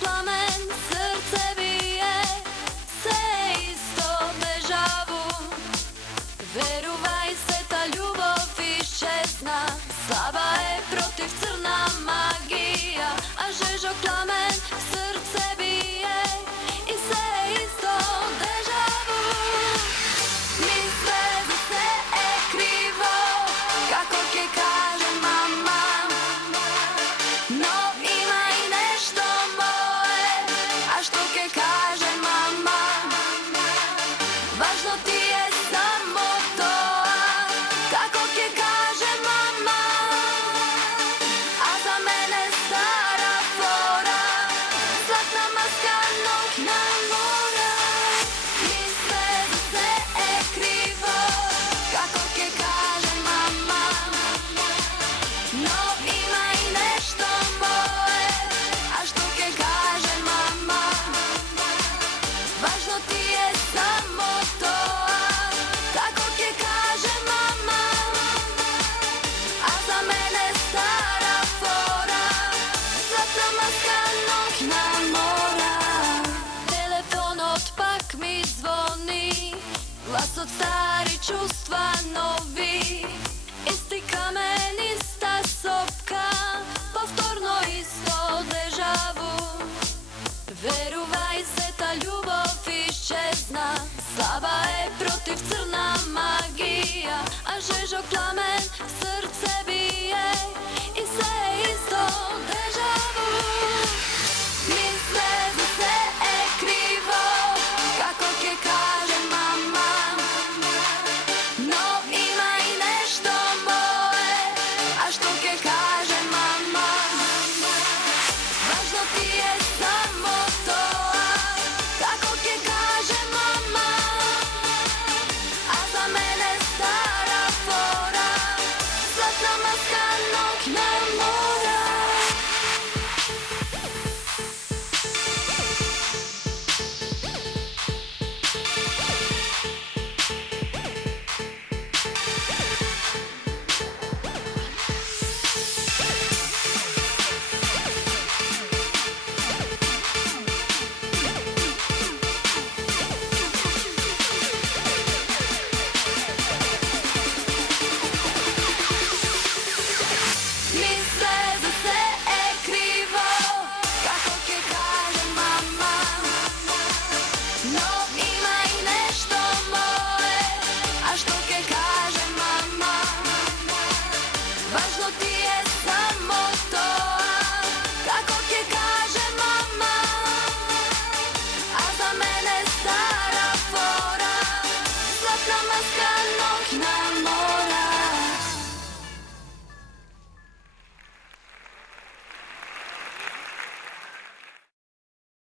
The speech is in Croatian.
plamen, srce bije, sve isto deja vu. Veruvaj se, ta ljubav iščezna, slaba je protiv crna magija, a žežo plamen, srce bije i sve isto deja vu. Misle za sve je krivo, kako ti kaže mama, no ima i nešto moje, a što ke kaže mama, važno ti je samo to, kako ke kaže mama, a za mene stara fora, zlatna maska noćna mora. Misle za sve je krivo, kako ke kaže mama, no ima i nešto moje, a što ke kaže mama, važno ti je samo to, kako ke kaže mama, a za mene stara fora, zlatna maska noćna mora. Telefon odpak mi zvoni, glas od stari, čustva novi, isti kamen, ista sopka, povtorno isto deja vu. Veruvaj se, ta ljubav iščezna, slaba je protiv crna magija, a žežo plamen,